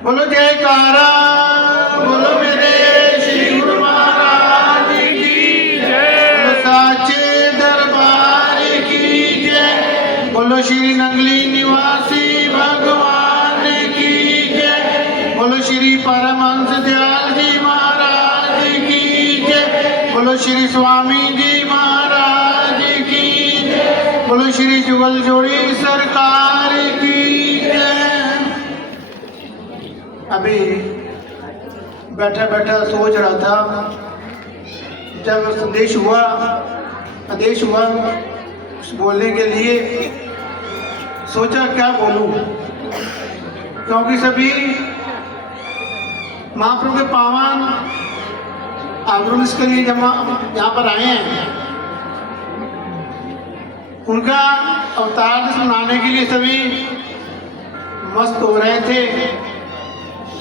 बोलो जयकारा, बोलो मेरे श्री गुरु महाराज की जय, बोलो साचे दरबार की जय, बोलो श्री नंगली निवासी भगवान की जय, बोलो श्री परमहंस दयाल जी महाराज की जय, बोलो श्री स्वामी जी महाराज की जय, बोलो श्री जुगल जोड़ी सरकार की जय। अभी बैठा बैठा सोच रहा था, जब संदेश हुआ, आदेश हुआ कुछ बोलने के लिए, सोचा क्या बोलूं, क्योंकि सभी महाप्रभु के पावन आगमन के लिए जब यहाँ पर आए हैं, उनका अवतार सुनाने के लिए सभी मस्त हो रहे थे,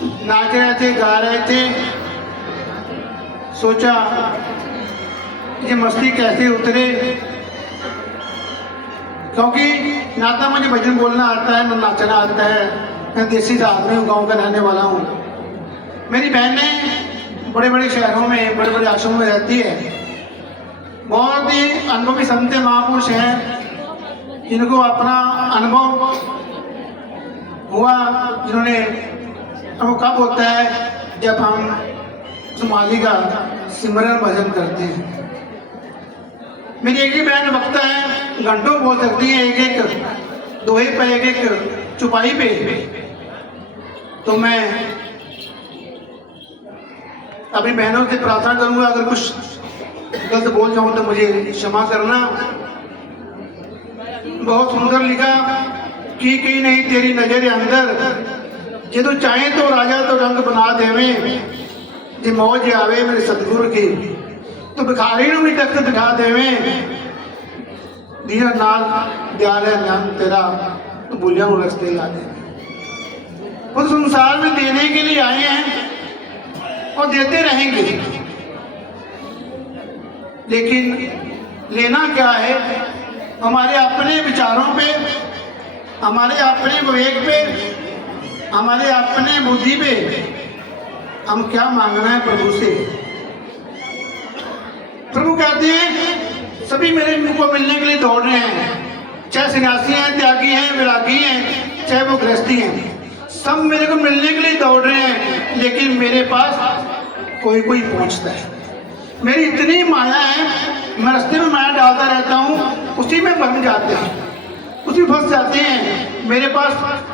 नाच रहे थे, गा रहे थे। सोचा ये मस्ती कैसे उतरे, क्योंकि ना तो मुझे भजन बोलना आता है, ना नाचना आता है। मैं देसी सा आदमी हूँ, गाँव का रहने वाला हूँ। मेरी बहनें बड़े बड़े शहरों में, बड़े बड़े आश्रमों में रहती है। बहुत ही अनुभवी संत महापुरुष हैं, जिनको अपना अनुभव हुआ, जिन्होंने वो कब होता है जब हम उस माली का सिमरन भजन करते हैं। मेरी एक ही बहन वक्ता है, घंटों बोल सकती है, एक एक दोहे पे, एक एक चुपाई पे। तो मैं अपनी बहनों से प्रार्थना करूंगा, अगर कुछ गलत बोल जाऊं तो मुझे क्षमा करना। बहुत सुंदर लिखा कि कहीं नहीं तेरी नजर अंदर, जे तो चाहे तो राजा तो रंग बना देवे, जे मौज आवे मेरे सतगुरु की, तो भिखारी नूं भी तख्त बिठा देवे, दीना नाल दयाल है ज्ञान तेरा, तो भूलिया को रस्ते ला दे। वो संसार में देने के लिए आए हैं और देते रहेंगे, लेकिन लेना क्या है? हमारे अपने विचारों पे, हमारे अपने विवेक पे, हमारे अपने बुद्धि पे हम क्या मांगना है प्रभु से। प्रभु कहते हैं सभी मेरे मुंह को मिलने के लिए दौड़ रहे हैं, चाहे सन्यासी हैं, त्यागी हैं, विरागी हैं, चाहे वो गृहस्थी हैं, सब मेरे को मिलने के लिए दौड़ रहे हैं, लेकिन मेरे पास कोई कोई पहुंचता है। मेरी इतनी माया है, मैं रास्ते में माया डालता रहता हूँ, उसी में बन जाते हैं, उसी में फंस जाते हैं। मेरे पास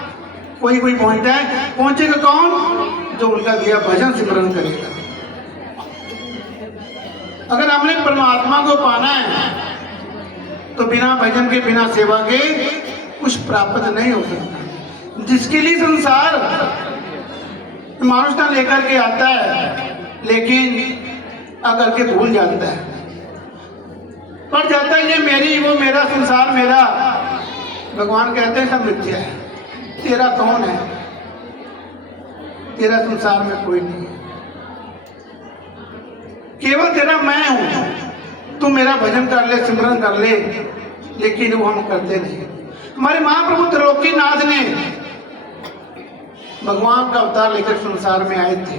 कोई कोई पहुंचता है, पहुंचेगा कौन? जो उनका दिया भजन सिमरन करेगा। अगर हमने परमात्मा को पाना है तो बिना भजन के, बिना सेवा के कुछ प्राप्त नहीं हो सकता। जिसके लिए संसार मानुषता लेकर के आता है, लेकिन अगर के भूल जाता है, पड़ जाता है ये मेरी, वो मेरा, संसार मेरा। भगवान कहते हैं सब मिथ्या है, तेरा कौन है? तेरा संसार में कोई नहीं है, केवल तेरा मैं हूं। तू मेरा भजन कर ले, सिमरन कर ले, लेकिन वो हम करते नहीं। हमारे महाप्रभु त्रिलोकीनाथ ने भगवान का अवतार लेकर संसार में आए थे,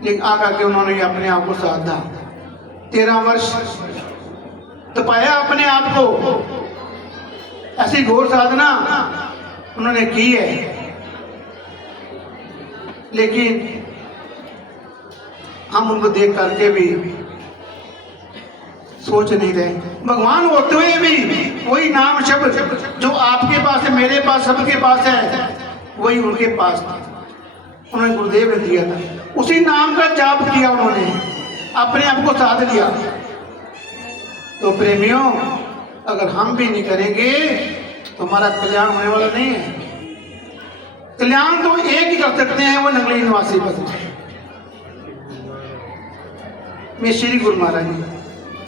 लेकिन आकर के उन्होंने अपने आप को साधा। 13 वर्ष तपाया अपने आप को, ऐसी घोर साधना उन्होंने की है, लेकिन हम उनको देख करके भी सोच नहीं रहे। भगवान होते हुए भी वही नाम शब्द जो आपके पास है, मेरे पास, सबके पास है, वही उनके पास था। उन्होंने गुरुदेव ने दिया था, उसी नाम का जाप किया, उन्होंने अपने आप को साध लिया। तो प्रेमियों, अगर हम भी नहीं करेंगे तो हमारा कल्याण होने वाला नहीं है। कल्याण तो एक ही कर सकते हैं, वो नंगली निवासी बस में श्री गुरु महाराज जी।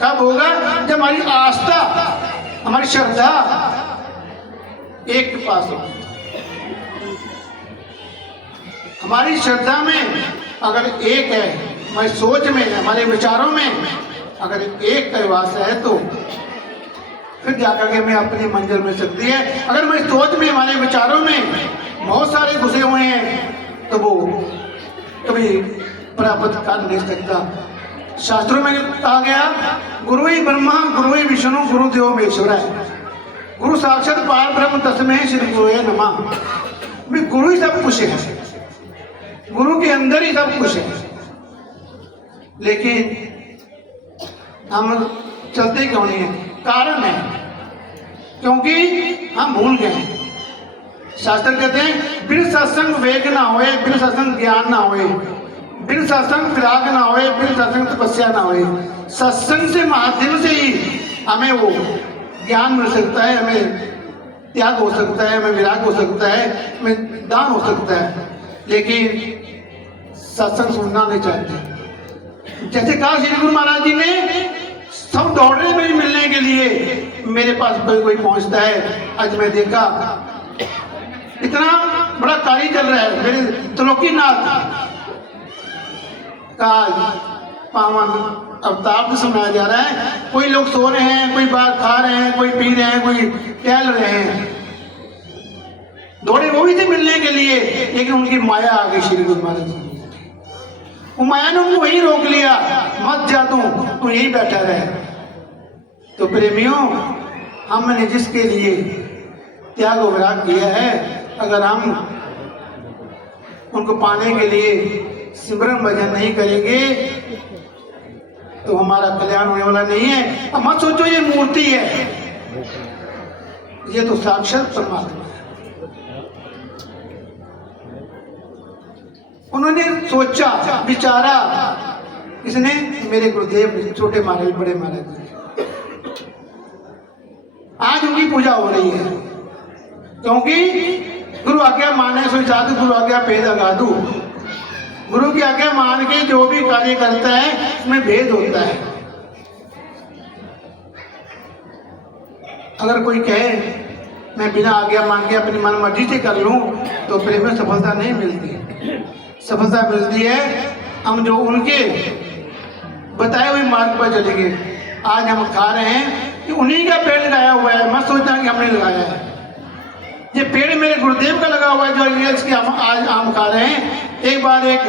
कब होगा? जब हमारी आस्था, हमारी श्रद्धा एक के पास हो। हमारी श्रद्धा में अगर एक है, हमारी सोच में, हमारे विचारों में अगर एक का वास है, तो फिर जाकर के हमें अपनी मंजिल मिल सकती है। अगर हमारी सोच में, हमारे विचारों में बहुत सारे घुसे हुए हैं तो वो कभी प्राप्त कर नहीं सकता। शास्त्रों में कहा गया गुरु ही ब्रह्मा गुरु ही विष्णु गुरु देवो महेश्वरा है। गुरु साक्षात पार ब्रह्म तस्मै श्री गुरुवे नमः। भी गुरु ही सब कुछ है, गुरु के अंदर ही सब कुछ है। लेकिन हम चलते क्यों नहीं है? कारण है क्योंकि हम भूल गए। शास्त्र कहते हैं बिन सत्संग वेग ना होए, बिन सत्संग ज्ञान ना होए, बिन सत्संग विराग ना होए, बिन सत्संग तपस्या ना होए। सत्संग से माध्यम से ही हमें वो ज्ञान मिल सकता है, हमें त्याग हो सकता है, हमें विराग हो सकता है, हमें दान हो सकता है। लेकिन सत्संग सुनना नहीं चाहते। जैसे कहा श्री गुरु महाराज जी ने, सब दौड़ रहे मेरी मिलने के लिए, मेरे पास कोई पहुंचता है। आज मैं देखा इतना बड़ा कार्य चल रहा है मेरे त्रिलोकीनाथ का पावन अवतार को सुनाया जा रहा है। कोई लोग सो रहे हैं, कोई बाहर खा रहे हैं, कोई पी रहे हैं, कोई टहल रहे हैं। दौड़े वो भी थे मिलने के लिए, लेकिन उनकी माया आ गई श्री गुरु महाराज जी। वो माया ने उनको वहीं रोक लिया, मत जा तू यहीं बैठा रहे। तो प्रेमियों, हमने जिसके लिए त्याग और विराग किया है, अगर हम उनको पाने के लिए सिमरन भजन नहीं करेंगे तो हमारा कल्याण होने वाला नहीं है। अब मत सोचो ये मूर्ति है, ये तो साक्षात परमात्मा है। उन्होंने सोचा विचारा, इसने मेरे गुरुदेव छोटे महाराज बड़े महाराज, आज उनकी पूजा हो रही है क्योंकि गुरु आज्ञा माने सो जादू, गुरु आज्ञा भेद अगाधु। गुरु की आज्ञा मान के जो भी कार्य करता है उसमें भेद होता है। अगर कोई कहे मैं बिना आज्ञा मान के अपनी मन मर्जी से कर लूं तो प्रेम में सफलता नहीं मिलती। सफलता मिलती है हम जो उनके बताए हुए मार्ग पर चलेंगे। आज हम खा रहे हैं कि उन्हीं का पेड़ लगाया हुआ है, मत सोचना कि हमने लगाया है। ये पेड़ मेरे गुरुदेव का लगा हुआ है जो इसके हम आज आम खा रहे हैं। एक बार एक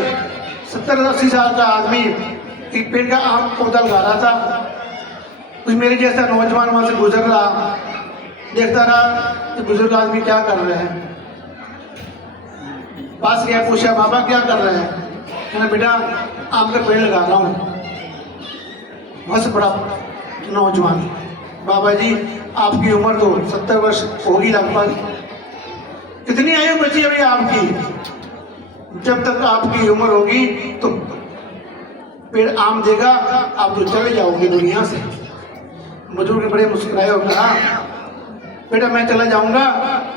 70-80 साल का आदमी एक पेड़ का आम पौधा लगा रहा था। कुछ मेरे जैसा नौजवान वहां से गुजर रहा, देखता रहा कि बुजुर्ग आदमी क्या कर रहे हैं। पास गया, पूछा बाबा क्या कर रहे हैं? कहना बेटा आम का पेड़ लगा रहा हूँ। बस बड़ा नौजवान, बाबा जी आपकी उम्र तो 70 वर्ष होगी लगभग, कितनी आयु बची अभी आपकी? जब तक आपकी उम्र होगी तो पेड़ आम देगा, आप तो चले जाओगे दुनिया से। बुजुर्ग बड़े मुस्कुराए और कहा बेटा मैं चला जाऊंगा,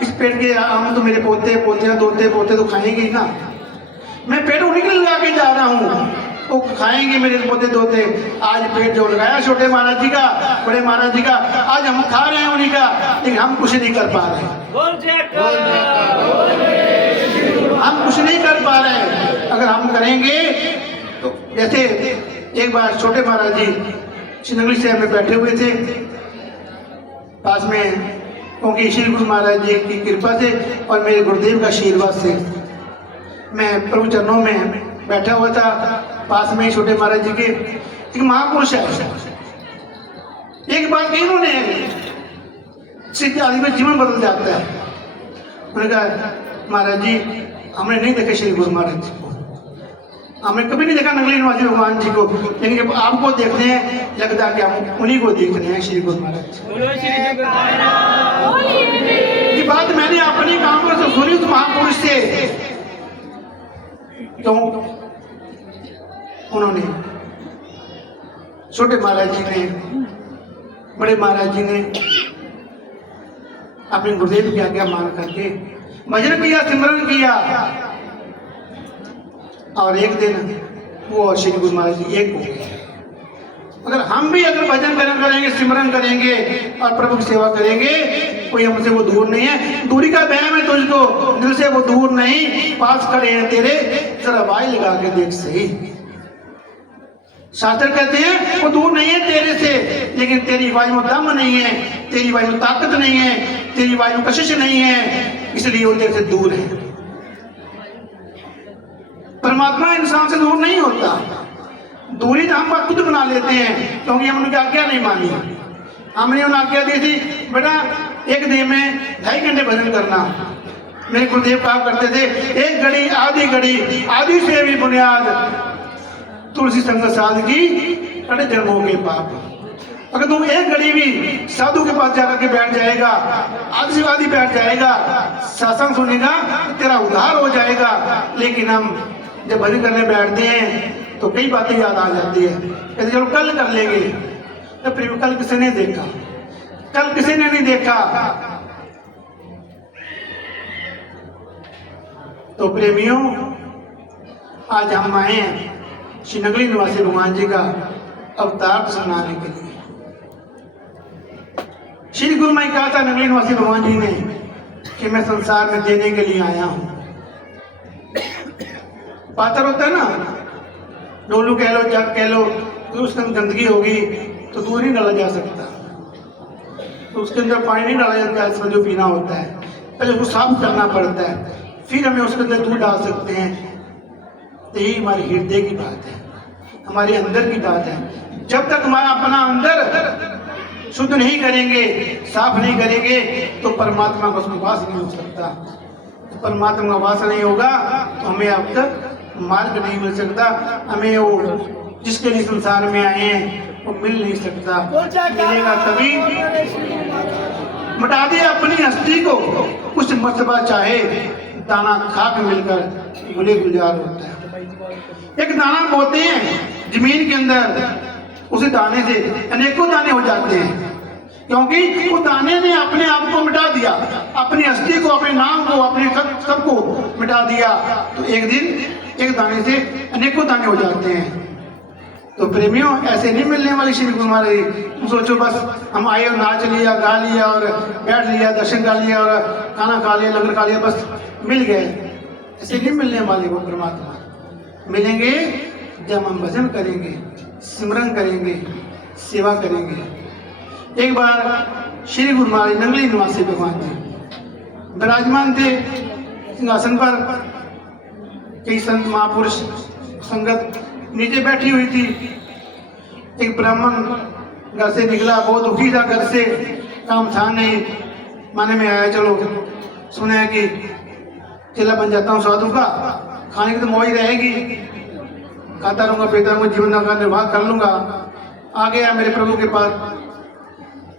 इस पेड़ के आम तो मेरे पोते पोतियां दोते पोते तो खाएंगे ही ना। मैं पेड़ उन्हीं के लिए लगा के जा रहा हूँ, वो खाएंगे मेरे पोते दोते। आज पेड़ जो लगाया छोटे महाराज जी का, बड़े महाराज जी का, आज हम खा रहे हैं उन्हीं का, लेकिन हम कुछ नहीं कर पा रहे। हम कुछ नहीं कर पा रहे। अगर हम करेंगे तो जैसे एक बार छोटे महाराज जी श्रीनगरी से हमें बैठे हुए थे पास में, क्योंकि श्री गुरु महाराज जी की कृपा से और मेरे गुरुदेव का आशीर्वाद से मैं प्रभु चरणों में बैठा हुआ था। पास में छोटे महाराज जी के एक महापुरुष है, एक बात कही उन्होंने, सिद्ध आदमी में जीवन बदल जाता है। उन्होंने कहा महाराज जी हमने नहीं देखा श्री गुरु महाराज जी को, हमने कभी नहीं देखा नगली निवासी भगवान जी को, लेकिन जब आपको देखते हैं लगता है कि हम उन्हीं को देख रहे हैं श्री गुरु महाराज। ये बात मैंने अपनी कानों से सुनी उस महापुरुष से। तो उन्होंने छोटे महाराज जी ने, बड़े महाराज जी ने अपने गुरुदेव की आज्ञा मान करके भजन किया, सिमरन किया। और एक दिन वो श्री गुरु महाराज जी एक हो गए। अगर हम भी अगर भजन करेंगे, सिमरन करेंगे और प्रभु की सेवा करेंगे, कोई हमसे वो दूर नहीं है। दूरी का वहम है तुझको, दिल से वो दूर नहीं, पास खड़े हैं तेरे, जरा वाई लगा के देख सही। शास्त्र कहते हैं वो दूर नहीं है तेरे से, लेकिन तेरी वायु में दम नहीं है, तेरी वायु में ताकत नहीं है, तेरी वायु में कशिश नहीं है, इसलिए वो तेरे से दूर है। परमात्मा इंसान से दूर नहीं होता, दूरी तो हम खुद बना लेते हैं क्योंकि हम उनकी आज्ञा नहीं मानी। हमने उन आज्ञा दी थी बेटा एक दिन में 2.5 घंटे भजन करना। मेरे गुरुदेव कहा करते थे एक घड़ी आदि से भी बुनियाद, तुलसी संग साध की कड़े जन्मों के पाप। अगर तुम एक घड़ी भी साधु के पास जाकर के बैठ जाएगा, आदि से आदि बैठ जाएगा, सत्संग सुनेगा, तेरा उद्धार हो जाएगा। लेकिन हम जब भजन करने बैठते हैं तो कई बातें याद आ जाती है, कहते चलो कल कर लेंगे। तो प्रेम कल किसी ने देखा, कल किसी ने नहीं देखा। तो प्रेमियों आज हम आए हैं श्री नगली निवासी भगवान जी का अवतार सुनाने के लिए। श्री गुरु माई कहा था नगली निवासी भगवान जी ने कि मैं संसार में देने के लिए आया हूं। पातर होता है ना, डोलू कह लो जग कह लो, तो उसके अंदर गंदगी होगी तो दूध नहीं डाला जा सकता, तो उसके अंदर पानी नहीं डाला जाता, इसमें जो पीना होता है पहले उसको साफ करना पड़ता है, फिर हमें उसके अंदर दूध डाल सकते हैं। तो यही हमारे हृदय की बात है, हमारे अंदर की बात है। जब तक हमारा अपना अंदर शुद्ध नहीं करेंगे, साफ नहीं करेंगे, तो परमात्मा का उसमें वास नहीं हो सकता। तो परमात्मा का वास नहीं होगा तो हमें अब तक मार्ग नहीं मिल सकता, हमें वो जिसके लिए संसार में आए हैं वो मिल नहीं सकता। मिलेगा तभी, मिटा दिया अपनी हस्ती को कुछ मर्तबा चाहे, दाना खाक मिलकर गुले गुलजार होता है। एक दाना बोते हैं जमीन के अंदर, उसी दाने से अनेकों दाने हो जाते हैं, क्योंकि उस दाने ने अपने आप को मिटा दिया, अपनी हस्ती को, अपने नाम को, अपने सबको मिटा दिया। तो एक दिन एक दाने से अनेकों दाने हो जाते हैं। तो प्रेमियों ऐसे नहीं मिलने वाली श्री गुरु महाराज। तुम सोचो बस हम आए और नाच लिया, गा लिया और बैठ लिया, दर्शन कर लिया और खाना खा लिया, लंगर खा लिया, बस मिल गए। ऐसे नहीं मिलने वाले वो परमात्मा। मिलेंगे जब हम भजन करेंगे, सिमरन करेंगे, सेवा करेंगे। एक बार श्री गुरु महाराज नंगली निवासी भगवान जी विराजमान थे सिंहासन पर, कई संत महापुरुष संगत नीचे बैठी हुई थी। एक ब्राह्मण घर से निकला, बहुत दुखी था, घर से काम था नहीं, माने में आया चलो सुना है कि चेला बन जाता हूँ साधु का, खाने की तो मौज रहेगी, खाता रहूँगा, पीता रहूँगा, जीवन का निर्वाह कर लूँगा। आ गया मेरे प्रभु के पास।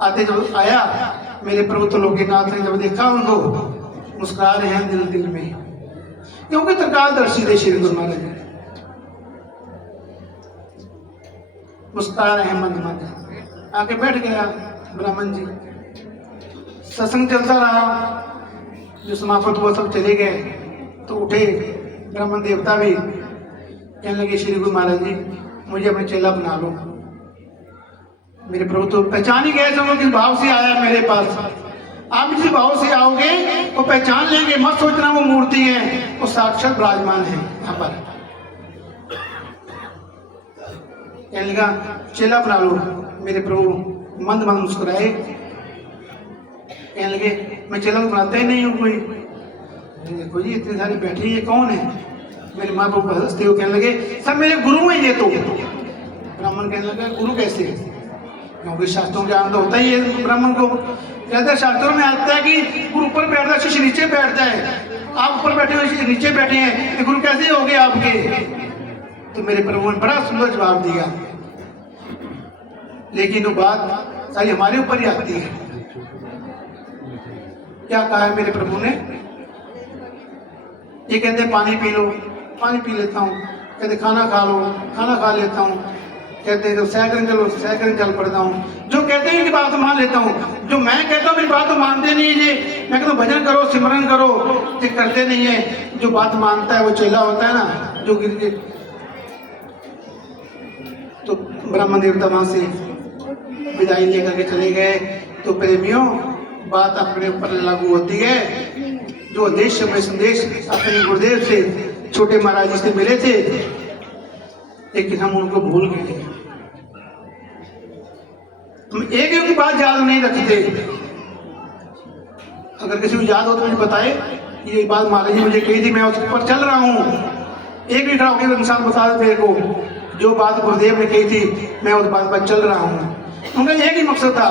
आते जब आया मेरे प्रभु तो लोकनाथ ने जब देखा उनको मुस्कुरा रहे हैं दिल दिल में, क्योंकि त्रिकालदर्शी थे श्री गुरु महाराज जी, मुस्कुरा रहे हैं मंद मंद। आके बैठ गया ब्राह्मण जी, सत्संग चलता रहा, जो समापत हुआ सब चले गए। तो उठे ब्राह्मण देवता भी, कहने लगे श्री गुरु महाराज जी मुझे अपने चेला बना लो। मेरे प्रभु तो पहचान ही गए थे किस भाव से आया मेरे पास। आप जिस भाव से आओगे वो पहचान लेंगे, मत सोचना वो मूर्ति है, वो साक्षात विराजमान है यहाँ पर। कहने लगा चेला बना लो। मेरे प्रभु मंद मंद मुस्कुराए, कहने लगे मैं चेला को बनाता ही नहीं हूँ कोई। देखो जी इतने सारे बैठे, ये कौन है? मेरे माँ बाप हंसते हुए कहने लगे सब मेरे गुरु हैं ये तो। ब्राह्मण कहने लगा गुरु कैसे है? क्योंकि शास्त्रों का ज्ञान तो होता ही है ब्राह्मण को। कहते हैं शास्त्रों में आता है कि गुरु ऊपर बैठता है, शिष्य नीचे बैठता है। आप ऊपर बैठे हुए नीचे बैठे हैं, ये गुरु कैसे हो गए आपके? तो मेरे प्रभु ने बड़ा सुंदर जवाब दिया, लेकिन वो बात सारी हमारे ऊपर ही आती है। क्या कहा है मेरे प्रभु ने? ये कहते पानी पी लो, पानी पी लेता हूँ। कहते खाना खा लो, खाना खा लेता हूँ। कहते हैं सैकड़न चलो, सैकड़न चल पड़ता हूँ। जो कहते हैं कि बात मान लेता हूँ, जो मैं कहता हूँ मेरी बात तो मानते नहीं है। मैं कहता हूँ भजन करो, सिमरन करो, ये करते नहीं है। जो बात मानता है वो चेला होता है ना, जो गिर के। तो ब्राह्मण देवता वहां से विदाई लेकर के चले गए। तो प्रेमियों बात अपने ऊपर लागू होती है। जो उद्देश्य में संदेश अपने गुरुदेव से छोटे महाराज जी से मिले थे, लेकिन हम उनको भूल गए। हम एक एक बात याद नहीं रखते। अगर किसी को याद हो तो मुझे बताए, ये बात महाराज जी मुझे कही थी, मैं उस पर चल रहा हूँ। एक भी खड़ा होकर इंसान बता दे मेरे को जो बात गुरुदेव ने कही थी, मैं उस बात पर चल रहा हूँ। उनका एक ही मकसद था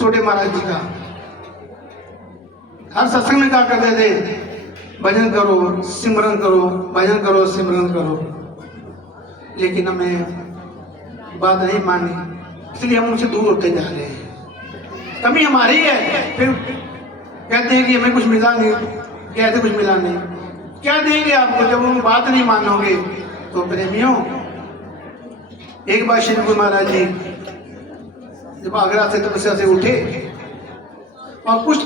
छोटे महाराज जी का। हर सत्संग में कहा करते थे, भजन करो सिमरन करो, भजन करो सिमरन करो। लेकिन हमें बात नहीं मानी, इसलिए हम उनसे दूर होते जा रहे हैं। कमी हमारी है, फिर कहते हैं कि हमें कुछ मिला नहीं, कहते कुछ मिला नहीं। क्या देंगे आपको जब वो बात नहीं मानोगे? तो प्रेमियों, एक बार श्री गुरु महाराज जी जब आगरा से तपस्या से उठे और कुछ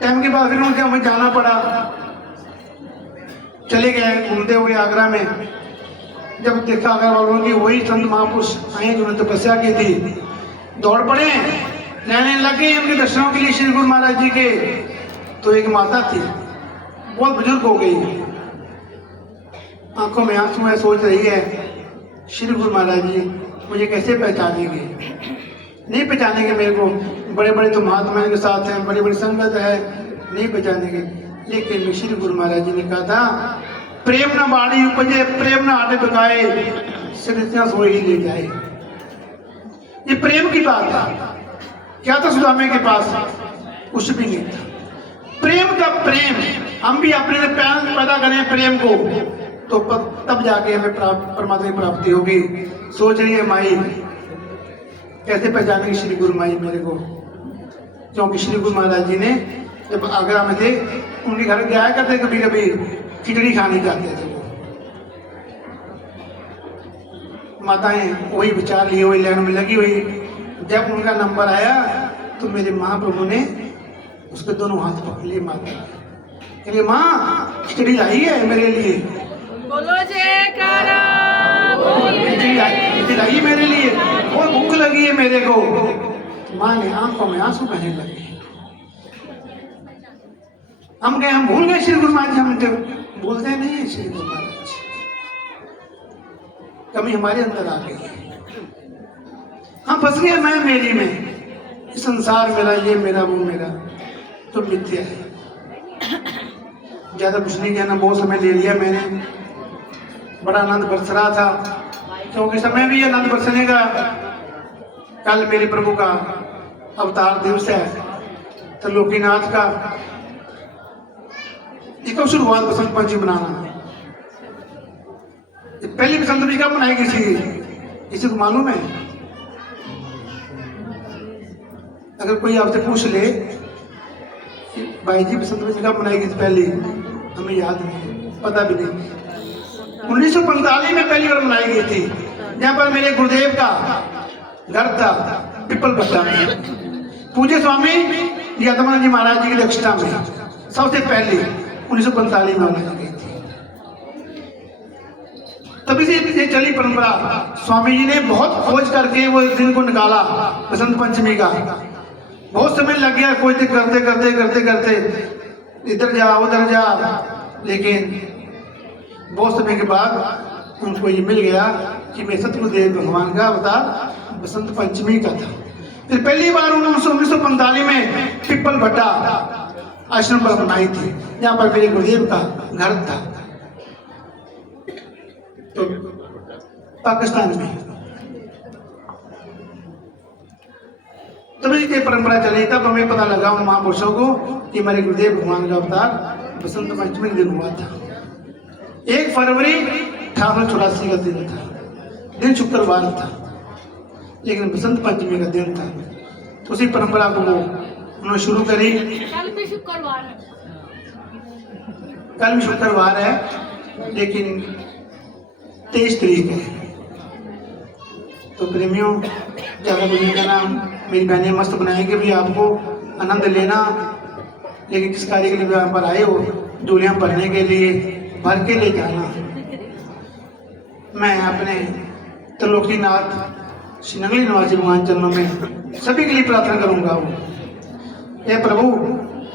टाइम के बाद फिर उनके हमें जाना पड़ा, चले गए घूमते हुए आगरा में। जब देखा आगरा वालों की वही संत महापुरुष आए जिन्होंने तपस्या की थी, दौड़ पड़े, रहने लगे उनके दर्शनों के लिए श्री गुरु महाराज जी के। तो एक माता थी, बहुत बुजुर्ग हो गई, आंखों में आंसू में सोच रही है, श्री गुरु महाराज जी मुझे कैसे पहचानेंगे? नहीं पहचानेंगे मेरे को, बड़े बड़े तो महात्मा के साथ हैं, बड़ी बड़ी संगत है, नहीं पहचानेंगे। लेकिन श्री गुरु महाराज जी ने कहा था, प्रेम न बाड़ी उपजे, प्रेम न आटे पकाए, सिर सोई ही ले जाए। ये प्रेम की बात है। क्या था सुदामे के पास? कुछ भी नहीं था। प्रेम का प्रेम, हम भी अपने पैदा करें प्रेम को, तो तब जाके हमें परमात्मा की प्राप्ति होगी। सोच रही है माई, कैसे पहचानेंगे श्री गुरु माई मेरे को? क्योंकि श्री गुरु महाराज जी ने जब आगरा में थे, उनके घर जाया करते, कभी कभी खिचड़ी खाने जाते थे वो। माताएं वही विचार लिए हुई लाइन में लगी हुई। जब उनका नंबर आया तो मेरे महाप्रभु ने उसके दोनों हाथ पकड़ लिए। माता कहिए, माँ खिचड़ी लाई है मेरे लिए, बोलो जयकारा, खिचड़ी लाई मेरे लिए, और भूख लगी है मेरे को। माँ ने आंखों में आंसू बहने लगे। हम गए, हम भूल गए श्री गुरु महाराज, हम तो बोलते नहीं है श्री गुरु महाराज। कमी हमारे अंदर आ गई है, हम फंस गए मैं मेरी में। संसार मेरा, ये मेरा, वो मेरा, तो मिथ्या है। ज्यादा कुछ नहीं कहना, बहुत समय ले लिया मैंने। बड़ा आनंद बरस रहा था, क्योंकि समय भी आनंद बरसने का। कल मेरे प्रभु का अवतार दिवस है, त्रिलोकीनाथ का। कब शुरुआत बसंत पंचमी मनाना? पहली बसंत पंचमी कब मनाई गई थी, किसी को मालूम है? अगर कोई आपसे पूछ ले भाई जी बसंत पंचमी कब मनाई गई थी पहली, हमें याद नहीं, पता भी नहीं। 1945 में पहली बार मनाई गई थी, जहाँ पर मेरे गुरुदेव का घर था, पिपल भट्टा में। पूज्य स्वामी यादवानंद जी महाराज जी की अध्यक्षता में सबसे पहले 1945 में मनाई गई थी। तभी से चली परंपरा। स्वामी जी ने बहुत खोज करके वो दिन को निकाला बसंत पंचमी का। बहुत समय लग गया खोज करते करते करते करते, इधर जा उधर जा, लेकिन बहुत समय के बाद उनको ये मिल गया कि मैं सतगुरुदेव भगवान का अवतार बसंत पंचमी का था। फिर पहली बार उन्होंने 1945 में पिपल भट्टा आश्रम पर बनाई थी, जहाँ पर मेरे गुरुदेव का घर था, तो पाकिस्तान में। तभी ये परंपरा चली। तब हमें पता लगा उन महापुरुषों को कि हमारे गुरुदेव भगवान का अवतार बसंत पंचमी दिन हुआ था। 1 फरवरी 1884 का दिन था, दिन शुक्रवार था, लेकिन बसंत पंचमी का दिन था। तो उसी परंपरा को उन्होंने शुरू करी। कल भी शुक्रवार है, कल भी शुक्रवार है, लेकिन 23 तारीख है। तो प्रेमियों, ज़्यादा कुछ नहीं कहना। मेरी बहनें मस्त बनाएंगे भी आपको आनंद लेना, लेकिन किस कार्य के लिए यहाँ पर आए हो, झोलियाँ भरने के लिए, भर के ले जाना। मैं अपने त्रिलोकीनाथ श्री नगली निवासी भगवान चरणों में सभी के लिए प्रार्थना करूंगा। हे प्रभु,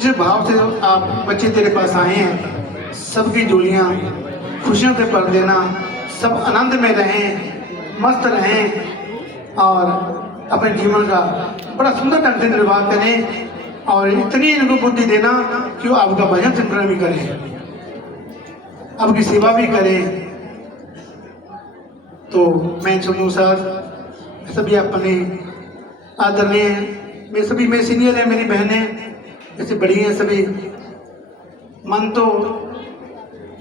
जिस भाव से आप बच्चे तेरे पास आए हैं, सबकी झोलियाँ खुशियों से भर देना, सब आनंद में रहें, मस्त रहें और अपने जीवन का बड़ा सुंदर ढंग से निर्वाह करें। और इतनी इनको बुद्धि देना कि वो आपका भजन संकीर्तन भी करें, आपकी सेवा भी करें। तो मैं चुनू सर सभी अपने आदरणीय मैं सभी में सीनियर है, मेरी बहनें ऐसे बड़ी हैं सभी। मन तो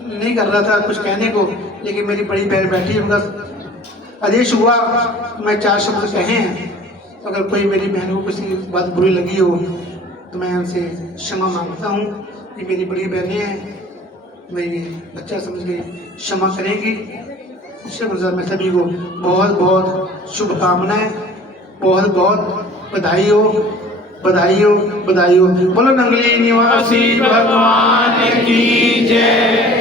नहीं कर रहा था कुछ कहने को, लेकिन मेरी बड़ी बहन बैठी है, उनका आदेश हुआ मैं 4 शब्द कहे हैं। तो अगर कोई मेरी बहन को किसी बात बुरी लगी हो तो मैं उनसे क्षमा मांगता हूँ। ये मेरी बड़ी बहनें हैं, मेरी बच्चा समझ के क्षमा करेंगी। मैं सभी को बहुत बहुत शुभकामनाएं, बहुत बहुत बधाई हो, बधाई हो, बधाई हो। बोलो नंगली निवासी भगवान की जय।